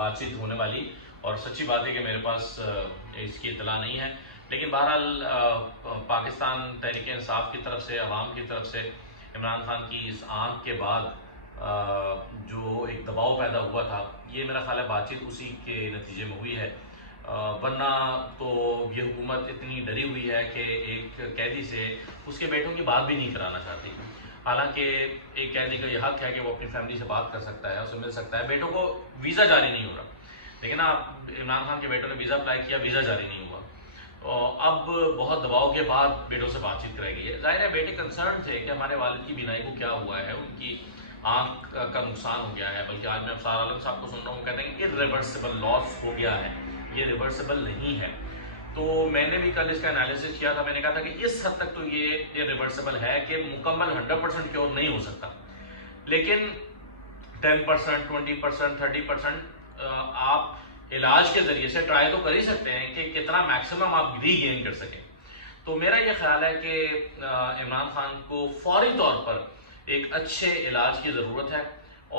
बातचीत होने वाली, और सच्ची बात है कि मेरे पास इसकी इतला नहीं है। लेकिन बहरहाल पाकिस्तान तहरीक इंसाफ की तरफ से, अवाम की तरफ से इमरान खान की इस आंख के बाद जो एक दबाव पैदा हुआ था, ये मेरा ख्याल है बातचीत उसी के नतीजे में हुई है। वरना तो ये हुकूमत इतनी डरी हुई है कि एक कैदी से उसके बेटों की बात भी नहीं कराना चाहती। हालांकि एक कैदी का यह हक है कि वो अपनी फैमिली से बात कर सकता है, उसे मिल सकता है। बेटों को वीज़ा जारी नहीं हो रहा, लेकिन ना इमरान खान के बेटों ने वीज़ा अप्लाई किया, वीज़ा जारी नहीं हुआ। अब बहुत दबाव के बाद बेटों से बातचीत कराई गई है। जाहिर है बेटे कंसर्न थे कि हमारे वालिद की बीनाई को क्या हुआ है, उनकी आंख का नुकसान हो गया है। बल्कि आज मैं अफसार आलम साहब को सुन रहा हूँ, कहते हैं कि इर्रिवर्सिबल लॉस हो गया है, ये रिवर्सिबल नहीं है। तो मैंने भी कल इसका एनालिसिस किया था, मैंने कहा था कि इस हद तक तो ये इर्रिवर्सिबल है कि मुकम्मल 100% क्योर नहीं हो सकता, लेकिन 10%, 20%, 30% आप इलाज के जरिए से ट्राई तो कर ही सकते हैं कि कितना मैक्सिमम आप रीगेन कर सकें। तो मेरा ये ख्याल है कि इमरान खान को फौरी तौर पर एक अच्छे इलाज की ज़रूरत है,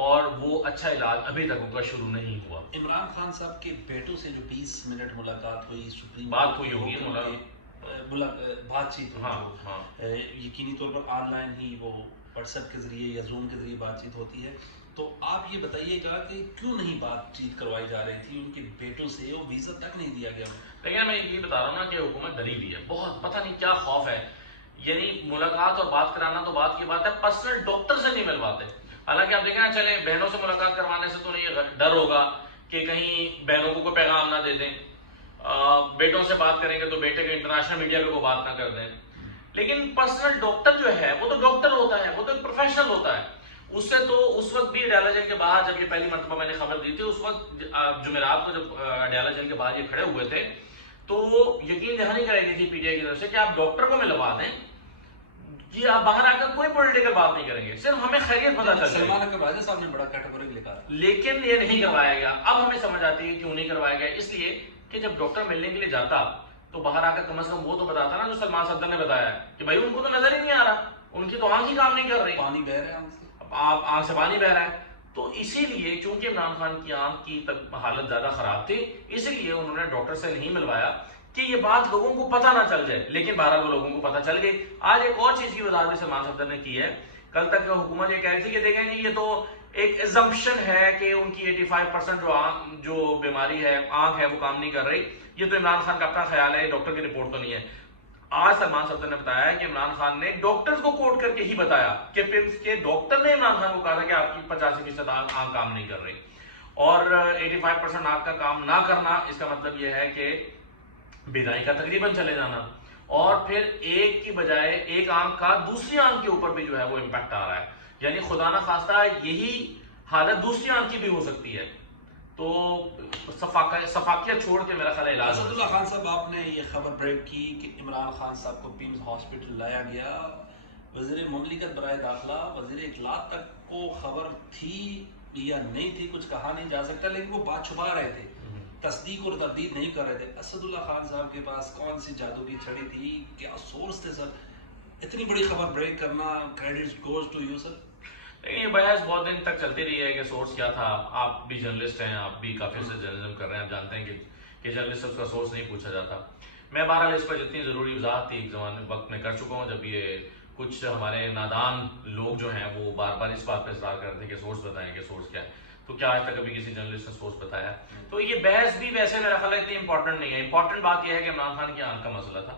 और वो अच्छा इलाज अभी तक उनका शुरू नहीं हुआ। इमरान खान साहब के बेटों से जो 20 मिनट मुलाकात हुई, सुप्रीम बात हुई होगी, बातचीत हुई, हाँ, हाँ। यकीनी तौर पर ऑनलाइन ही वो व्हाट्सएप के जरिए या जूम के जरिए बातचीत होती है। तो आप ये बताइएगा कि क्यों नहीं बातचीत करवाई जा रही थी उनके बेटों से, और वीजा तक नहीं दिया गया? लेकिन मैं ये बता रहा हूँ ना कि हुकूमत डरी हुई है बहुत, पता नहीं क्या खौफ है। यानी मुलाकात और बात कराना तो बात की बात है, पर्सनल डॉक्टर से नहीं मिलवाते। हालांकि आप देखें ना, चले बहनों से मुलाकात करवाने से तो नहीं डर होगा कि कहीं बहनों को कोई पैगाम ना दे दें, बेटों से बात करेंगे तो बेटे के इंटरनेशनल मीडिया पे को बात ना कर दें। लेकिन पर्सनल डॉक्टर जो है वो तो डॉक्टर होता है, वो तो एक प्रोफेशनल होता है। उससे तो उस वक्त भी अडयाला जेल के बाहर, जब ये पहली मरतबा मैंने खबर दी थी, उस वक्त जुमेरात को जब अडयाला जेल के बाहर ये खड़े हुए थे, तो यकीन दहानी कराई गई थी पीटीआई की तरफ से कि आप डॉक्टर को मिलवा दें कि आप बाहर आकर कोई पॉलिटिकल बात नहीं करेंगे, सिर्फ हमें खैरियत पता चल जाएगी। सलमान अकबर राजा साहब ने बड़ा कैटेगोरिकल लिखा, लेकिन ये नहीं करवाया गया। अब हमें समझ आती है क्यों नहीं करवाया गया, इसलिए कि जब डॉक्टर मिलने के लिए जाता तो बाहर आकर कम से कम वो तो बताता ना, जो सलमान सद्दर ने बताया कि भाई उनको तो नजर ही नहीं आ रहा, उनकी तो आंख ही काम नहीं कर रही, पानी बह रहा है आप आंख से पानी बह रहा है। तो इसीलिए चूंकि इमरान खान की आंख की तक हालत ज्यादा खराब थी, इसलिए उन्होंने डॉक्टर से नहीं मिलवाया कि ये बात लोगों को पता ना चल जाए। लेकिन बहरहाल वो लोगों को पता चल गई। आज एक और चीज की वजाहत भी सलमान सद्दर ने की है। कल तक हुकूमत ये कह रही थी कि देखें नहीं, ये तो एक एजम्पशन है कि उनकी 85% जो बीमारी है, आंख है, वो काम नहीं कर रही। ये तो इमरान खान का अपना ख्याल है, डॉक्टर की रिपोर्ट तो नहीं है। आज सलमान सद्दर ने बताया है कि इमरान खान ने डॉक्टर्स को कोट करके ही बताया कि पिम्स के डॉक्टर ने इमरान खान को कहा था कि आपकी 85% आंख काम नहीं कर रही, और 85% आंख का काम ना करना, इसका मतलब यह है कि बीनाई का तकरीबन चले जाना, और फिर एक की बजाय एक आंख का दूसरी आंख के ऊपर भी जो है वो इम्पैक्ट आ रहा है। यानी खुदा ना खास्ता यही हालत दूसरी आंख की भी हो सकती है। तो सफाकियत छोड़ के मेरा ख्याल इलाज। असदुल्ला खान साहब, आपने ये खबर ब्रेक की कि इमरान खान साहब को पिम्स हॉस्पिटल लाया गया। वज़ीर मुमलिकत बराए दाखिला, वज़ीर इत्तलात तक को खबर थी या नहीं थी कुछ कहा नहीं जा सकता, लेकिन वो बात छुपा रहे थे, तस्दीक और तरदीद नहीं कर रहे थे। असदुल्ला खान साहब के पास कौन सी जादू की छड़ी थी, क्या सोर्स थे सर, इतनी बड़ी खबर ब्रेक करना? Credit goes to you sir. लेकिन ये बहस बहुत दिन तक चलती रही है कि सोर्स क्या था। आप भी जर्नलिस्ट हैं, आप भी काफी से जर्नलिज्म कर रहे हैं, आप जानते हैं कि जर्नलिस्ट से उसका सोर्स नहीं पूछा जाता। मैं बहरहाल इस पर जितनी जरूरी वजाहत थी एक जमाने वक्त में कर चुका हूँ, जब ये कुछ हमारे नादान लोग जो हैं वो बार बार इस बात पर इसरार करते हैं कि सोर्स बताएं कि सोर्स क्या है। तो क्या आज तक कभी किसी जर्नलिस्ट ने सोर्स बताया? तो ये बहस भी वैसे मेरा ख्याल इतनी इंपॉर्टेंट नहीं है। इंपॉर्टेंट बात यह है कि इमरान खान की आंख का मसला था,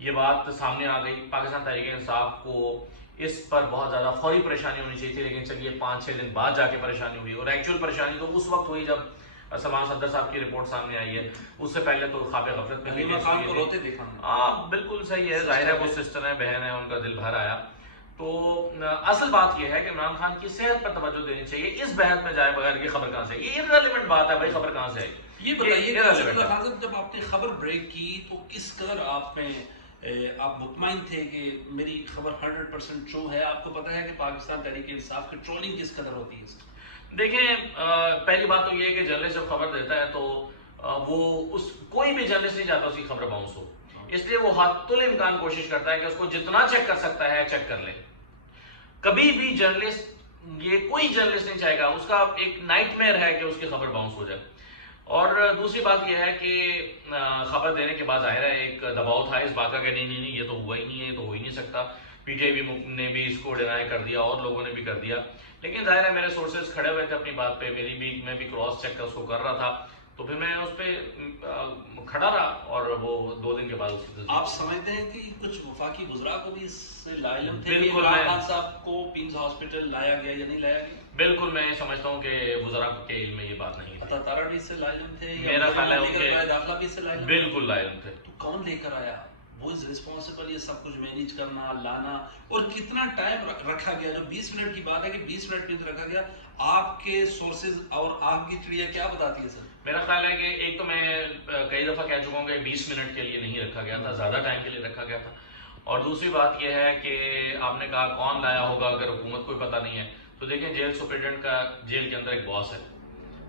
ये बात सामने आ गई। पाकिस्तान तहरीक इंसाफ को इस पर बहुत ज्यादा फौरी परेशानी होनी चाहिए थी, लेकिन चलिए 5-6 दिन बाद जाके परेशानी हुई, और एक्चुअल परेशानी तो उस वक्त हुई जब सलमान सद्दर साहब की रिपोर्ट सामने आई है। उससे पहले तो ख्वाब गफलत में बिल्कुल सही है, जाहिर है वो सिस्टर है, बहन है, उनका दिल भर आया। तो असल बात यह है कि इमरान खान की सेहत पर तवज्जो देनी चाहिए। इस बहस में जाए बगैर की खबर कहां से, ये इररिलेवेंट बात है भाई, खबर कहां से आई? ये बताइए, जब आपने खबर ब्रेक की तो किस कदर आप मुतमईन थे कि मेरी खबर 100% ट्रू है? आपको पता है कि पाकिस्तान तहरीक इंसाफ की ट्रोलिंग किस कदर होती है? देखें, पहली बात तो ये है कि जर्नलिस्ट जब खबर देता है तो वो कोई भी जर्नलिस्ट नहीं चाहता उसकी खबर बाउंस हो, इसलिए वो हत्तुल इम्कान कोशिश करता है कि उसको जितना चेक कर सकता है चेक कर ले। कभी भी जर्नलिस्ट ये कोई जर्नलिस्ट नहीं चाहेगा, उसका एक नाइटमेयर है कि उसकी खबर बाउंस हो जाए। और दूसरी बात यह है कि खबर देने के बाद जाहिर है एक दबाव था इस बात का कि नहीं नहीं नहीं ये तो हुआ ही नहीं है, ये तो हो ही नहीं सकता। पीटीआई ने भी इसको डिनाई कर दिया और लोगों ने भी कर दिया, लेकिन जाहिर है मेरे सोर्सेज खड़े हुए थे अपनी बात पे, मैं भी क्रॉस चेक उसको कर रहा था, तो फिर मैं उस पर खड़ा रहा और वो 2 दिन के बाद उसकी आप समझते हैं कि कुछ वफाकी वुज़रा को भी इससे लाइलम थे कि बिल्कुल इमरान मैं खान साहब को पिम्स हॉस्पिटल लाया गया या नहीं लाया गया? बिल्कुल मैं समझता हूँ कि वुज़रा के इल्म में ये बात नहीं थी। अता तारा भी इससे लाइलम थे या मेरा ख्याल है ममलिकत उनके बराए दाखिला भी इससे लाइलम थे? बिल्कुल लायम थे। तो कौन लेकर आया? वो इज रिस्पॉन्सिबल ये सब कुछ मैनेज करना, लाना, और कितना टाइम रखा गया? जो 20 मिनट की बात है कि 20 मिनट में रखा गया, आपके सोर्सेज और आपकी चिड़िया क्या बताती है सर? मेरा ख्याल है कि एक तो मैं कई दफ़ा कह चुका हूँ कि 20 मिनट के लिए नहीं रखा गया था, ज़्यादा टाइम के लिए रखा गया था। और दूसरी बात यह है कि आपने कहा कौन लाया होगा, अगर हुकूमत को पता नहीं है तो देखिए जेल सुप्रिटेंडेंट का जेल के अंदर एक बॉस है,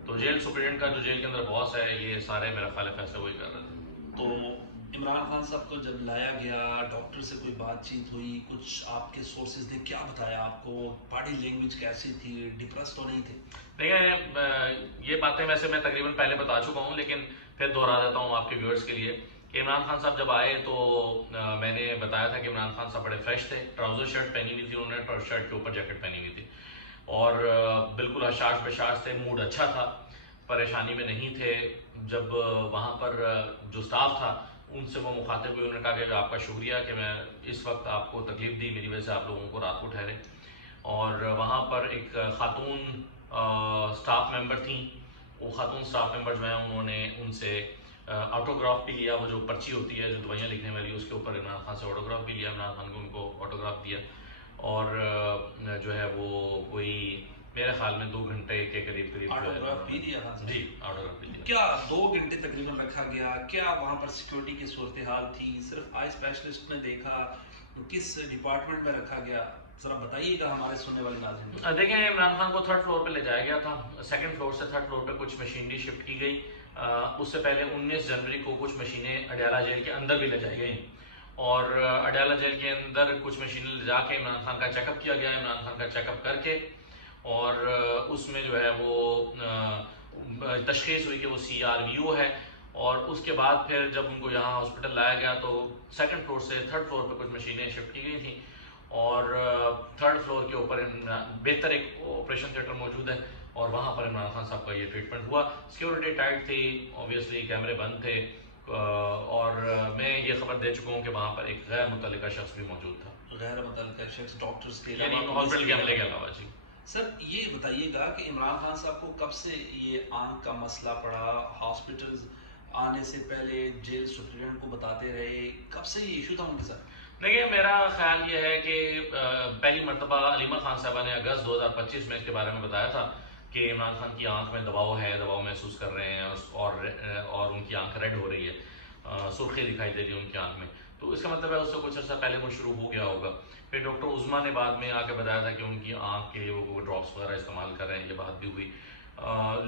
तो जेल सुप्रिटेंडेंट का जो जेल के अंदर बॉस है, ये सारे मेरा ख्याल है फैसले वही कर रहे थे। तो इमरान खान साहब को जब लाया गया, डॉक्टर से कोई बातचीत हुई, कुछ आपके सोर्सेज ने क्या बताया आपको? बॉडी लैंग्वेज कैसी थी? डिप्रेस तो नहीं थे? देखिए ये बातें वैसे मैं तकरीबन पहले बता चुका हूँ, लेकिन फिर दोहरा देता हूँ आपके व्यूअर्स के लिए कि इमरान खान साहब जब आए तो मैंने बताया था कि इमरान खान साहब बड़े फ्रेश थे, ट्राउजर शर्ट पहनी हुई थी उन्होंने, और शर्ट के ऊपर जैकेट पहनी हुई थी, और बिल्कुल हशाश बशाश थे, मूड अच्छा था, परेशानी में नहीं थे। जब वहाँ पर जो स्टाफ था उनसे वो मुखातिब हुए, उन्होंने कहा कि आपका शुक्रिया कि मैं इस वक्त आपको तकलीफ दी, मेरी वजह से आप लोगों को रात को ठहरे। और वहाँ पर एक खातून स्टाफ मेंबर थी, वो खातून स्टाफ मेंबर जो हैं उन्होंने उनसे ऑटोग्राफ भी लिया, वो जो पर्ची होती है जो दवाइयाँ लिखने वाली, उसके ऊपर इमरान खान से ऑटोग्राफ भी लिया, इमरान खान को उनको ऑटोग्राफ दिया, और जो है वो कोई मेरे ख्याल में 2 घंटे के करीब करीब ऑटोग्राफ भी दिया था जी ऑटोग्राफ भी दिया। क्या 2 घंटे तकरीबन रखा गया? क्या वहाँ पर सिक्योरिटी की सूरत हाल थी? सिर्फ आई स्पेशलिस्ट ने देखा? किस डिपार्टमेंट में रखा गया? जरा बताइएगा हमारे सुनने वाले नाज़रीन को। देखिए इमरान खान को 3rd फ्लोर पे ले जाया गया था, 2nd फ्लोर से 3rd फ्लोर पे कुछ मशीनरी शिफ्ट की गई। उससे पहले 19 जनवरी को कुछ मशीनें अडयाला जेल के अंदर भी ले जाई गई, और अडयाला जेल के अंदर कुछ मशीनें ले जाके इमरान खान का चेकअप किया गया। इमरान खान का चेकअप करके और उसमें जो है वो तशख़ीस हुई कि वो CRVO है, और उसके बाद फिर जब उनको यहाँ हॉस्पिटल लाया गया तो 2nd फ्लोर से 3rd फ्लोर पे कुछ मशीनें शिफ्ट की गई थी, और 3rd फ्लोर के ऊपर बेहतर एक ऑपरेशन थिएटर मौजूद है, और वहाँ पर इमरान खान साहब का ये ट्रीटमेंट हुआ। सिक्योरिटी टाइट थी, ऑब्वियसली कैमरे बंद थे, और मैं ये खबर दे चुका हूँ कि वहाँ पर एक गैर मुतल्लिका शख्स भी मौजूद था, गैर मुतल्लिका शख्स डॉक्टर्स के यानी अलावा हॉस्पिटल के अमले के अलावा। जी सर, ये बताइएगा कि इमरान खान साहब को कब से ये आंख का मसला पड़ा? हॉस्पिटल्स आने से पहले जेल सुप्रिटेंडेंट को बताते रहे, कब से ये इशू था उनके साथ? देखिए मेरा ख्याल ये है कि पहली मरतबा अलीमा खान साहबा ने अगस्त 2025 में इसके बारे में बताया था कि इमरान खान की आंख में दबाव है, दबाव महसूस कर रहे हैं, और उनकी आंख रेड हो रही है, सुर्खी दिखाई दे रही है उनकी आंख में, तो इसका मतलब है उससे कुछ अर्सा पहले वो शुरू हो गया होगा। फिर डॉक्टर उज़मा ने बाद में आके बताया था कि उनकी आंख के लिए वो ड्रॉप्स वगैरह इस्तेमाल कर रहे हैं, ये बात भी हुई।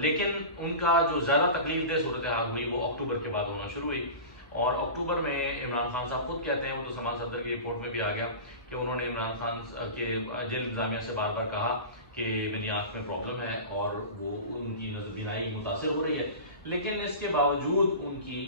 लेकिन उनका जो ज़्यादा तकलीफ दह सूरत हाल हुई वो अक्टूबर के बाद होना शुरू हुई, और अक्टूबर में इमरान खान साहब खुद कहते हैं, वो तो समाज सदर की रिपोर्ट में भी आ गया कि उन्होंने इमरान खान के जेल इंतजामिया से बार बार कहा कि मेरी आंख में प्रॉब्लम है और वो उनकी नज़र बीनाई मुतासर हो रही है, लेकिन इसके बावजूद उनकी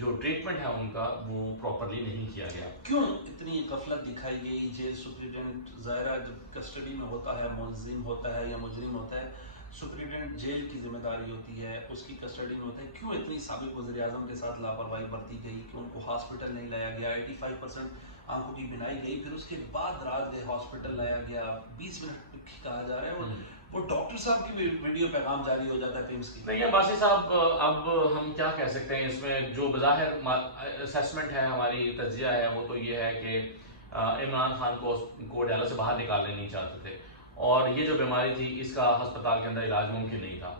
जो ट्रीटमेंट है उनका वो प्रॉपरली नहीं किया गया। क्यों इतनी गफलत दिखाई गई? जेल सुप्रिटेंडेंट ज़ाहिरा जब कस्टडी में होता है, मुलजिम होता है या मुजरिम होता है, सुप्रिटेंडेंट जेल की जिम्मेदारी होती है, उसकी कस्टडी में होता है। क्यों इतनी साबिक वज़ीर आज़म के साथ लापरवाही बरती गई कि उनको हॉस्पिटल नहीं लाया गया? 85% आंखों की बिनाई गई, फिर उसके बाद रात गए हॉस्पिटल लाया गया, 20 मिनट कहा जा रहा है, और वो डॉक्टर साहब की वीडियो पैगाम जारी हो जाता है फिल्म्स की। देखिए बासी साहब, अब हम क्या कह सकते हैं इसमें? जो बज़ाहिर असेसमेंट है, हमारी तज्जिया है, वो तो ये है कि इमरान खान को अडयाला से बाहर निकालने नहीं चाहते थे, और ये जो बीमारी थी इसका हस्पताल के अंदर इलाज मुमकिन नहीं था,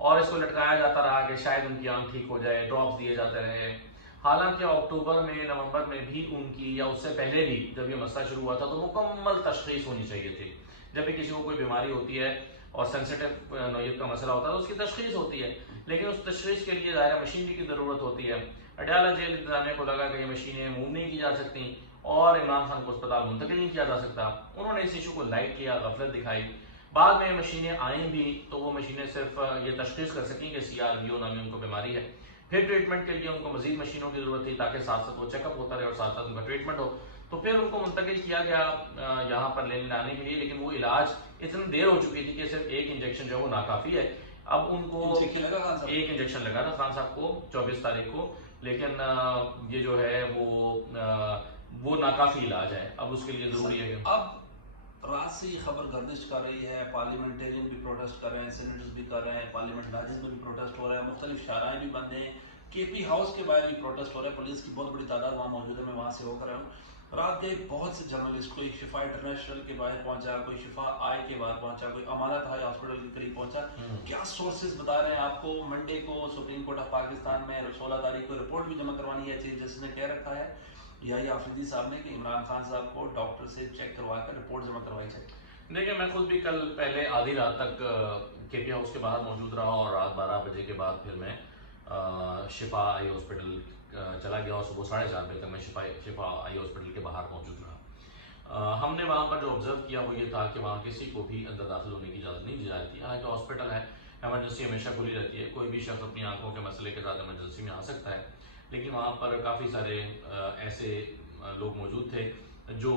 और इसको लटकाया जाता रहा कि शायद उनकी आंख ठीक हो जाए, ड्रॉप्स दिए जाते रहे। हालांकि अक्टूबर में, नवंबर में भी उनकी, या उससे पहले भी जब ये मसला शुरू हुआ था, तो मुकम्मल तशख़ीस होनी चाहिए थी। जब भी किसी को कोई बीमारी होती है और सेंसिटिव नौयत का मसला होता है तो उसकी तशख़ीस होती है, लेकिन उस तशख़ीस के लिए ज़ाहिर मशीनरी की ज़रूरत होती है। अडयाला जेल इंतजामिया को लगा कि ये मशीनें मूव नहीं की जा सकती और इमरान खान को अस्पताल मुंतकिल नहीं किया जा सकता। उन्होंने इस इशू को लाइट किया, गफलत दिखाई, बाद में मशीनें आई भी तो वो मशीनें सिर्फ ये तशखीस कर सकें कि CRBO नामी उनको बीमारी है। फिर ट्रीटमेंट के लिए उनको मजीद मशीनों की ज़रूरत थी ताकि साथ साथ वो चेकअप होता रहे और साथ साथ उनका ट्रीटमेंट हो। तो फिर उनको मुंतकिल किया गया यहाँ पर लेने लाने के लिए, लेकिन वो इलाज इतनी देर हो चुकी थी कि सिर्फ एक इंजेक्शन जो है वो नाकाफ़ी है। अब उनको एक इंजेक्शन लगा था खान साहब को 24 तारीख को, लेकिन ये जो है वो नाकाफ़ी इलाज है। अब उसके लिए ज़रूरी है कि अब रात से ये खबर गर्दिश कर रही है, पार्लियामेंटेरियन भी प्रोटेस्ट कर रहे हैं, सेनेटर्स भी कर रहे हैं, पार्लियामेंट लाजिज में भी प्रोटेस्ट हो रहा है, मुख्तलिफ शाराएँ भी बंद हैं, KP हाउस के बाहर भी प्रोटेस्ट हो रहा है, पुलिस की बहुत बड़ी तादाद वहाँ मौजूद है, मैं वहाँ से होकर आया हूँ। रात के बहुत से जर्नलिस्ट, कोई शिफा इंटरनेशनल के बाहर पहुंचा, कोई शिफा आई के बाहर पहुंचा, कोई अमानत हाई हॉस्पिटल के करीब पहुंचा। क्या सोर्सेज बता रहे हैं आपको? मंडे को सुप्रीम कोर्ट ऑफ पाकिस्तान में 16 तारीख को रिपोर्ट भी जमा करवानी है, चीफ जस्टिस ने कह रखा है याही आफरीदी साहब ने कि इमरान खान साहब को डॉक्टर से चेक करवा कर रिपोर्ट जमा करवाई जाए। देखिए, मैं खुद भी कल पहले आधी रात तक KP हाउस के बाहर मौजूद रहा और रात 12 बजे के बाद फिर मैं शिफा आई हॉस्पिटल चला गया और सुबह 4:30 बजे तक मैं शिफा आई हॉस्पिटल के बाहर मौजूद रहा। हमने वहाँ पर जो ऑब्जर्व किया वो ये था कि वहाँ किसी को भी अंदर दाखिल होने की इजाज़त नहीं दी जाती। हालांकि हॉस्पिटल है, एमरजेंसी हमेशा खुली रहती है, कोई भी शख्स अपनी आंखों के मसले के साथ एमरजेंसी में आ सकता है। लेकिन वहाँ पर काफ़ी सारे ऐसे लोग मौजूद थे जो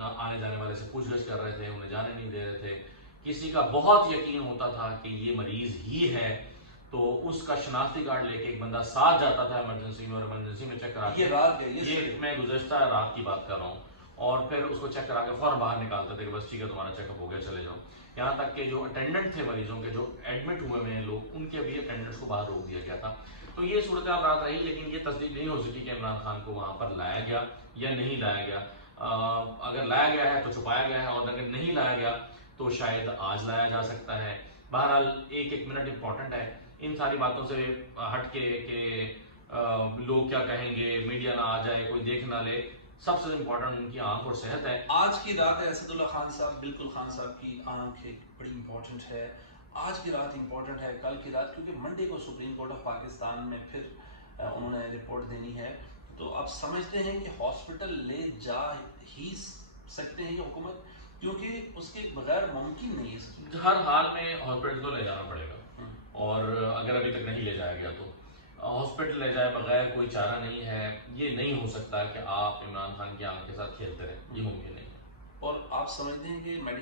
आने जाने वाले से पूछगछ कर रहे थे, उन्हें जाने नहीं दे रहे थे। किसी का बहुत यकीन होता था कि ये मरीज़ ही है तो उसका शनाख्ती कार्ड लेके एक बंदा साथ जाता था इमरजेंसी में और इमरजेंसी में चेक करा के, ये मैं गुज़श्ता रात की बात कर रहा हूँ, और फिर उसको चेक करा के फ़ौरन बाहर निकालते थे कि बस ठीक है तुम्हारा चेकअप हो गया, चले जाओ। यहाँ तक कि जो अटेंडेंट थे मरीजों के, जो एडमिट हुए हुए लोग, उनके भी अटेंडेंट्स को बाहर रोक दिया गया था। तो ये सूरत रात रही, लेकिन ये तस्दीक नहीं हो सकी कि इमरान खान को वहाँ पर लाया गया या नहीं लाया गया। अगर लाया गया है तो छुपाया गया है, और अगर नहीं लाया गया तो शायद आज लाया जा सकता है। बहरहाल एक एक मिनट इंपॉर्टेंट है। इन सारी बातों से हट के लोग क्या कहेंगे, मीडिया ना आ जाए, कोई देख ना ले, सबसे इम्पोर्टेंट उनकी आंख और सेहत है। आज की रात है असदुल्ला खान साहब, बिल्कुल खान साहब की आंख एक बड़ी इंपॉर्टेंट है। आज की रात इंपॉर्टेंट है, कल की रात, क्योंकि मंडे को सुप्रीम कोर्ट ऑफ पाकिस्तान में फिर उन्होंने रिपोर्ट देनी है। तो आप समझते हैं कि हॉस्पिटल ले जा ही सकते हैं ये हुकूमत, क्योंकि उसके बगैर मुमकिन नहीं है। हर हाल में हॉस्पिटल तो ले जाना पड़ेगा, और अगर अभी तक नहीं ले जाया गया तो हॉस्पिटल ले जाए बगैर कोई चारा नहीं है। ये नहीं हो सकता कि आप इमरान खान की आंख के साथ खेलते रहें, ये मुमकिन नहीं है। और आप समझते हैं कि मेडिकल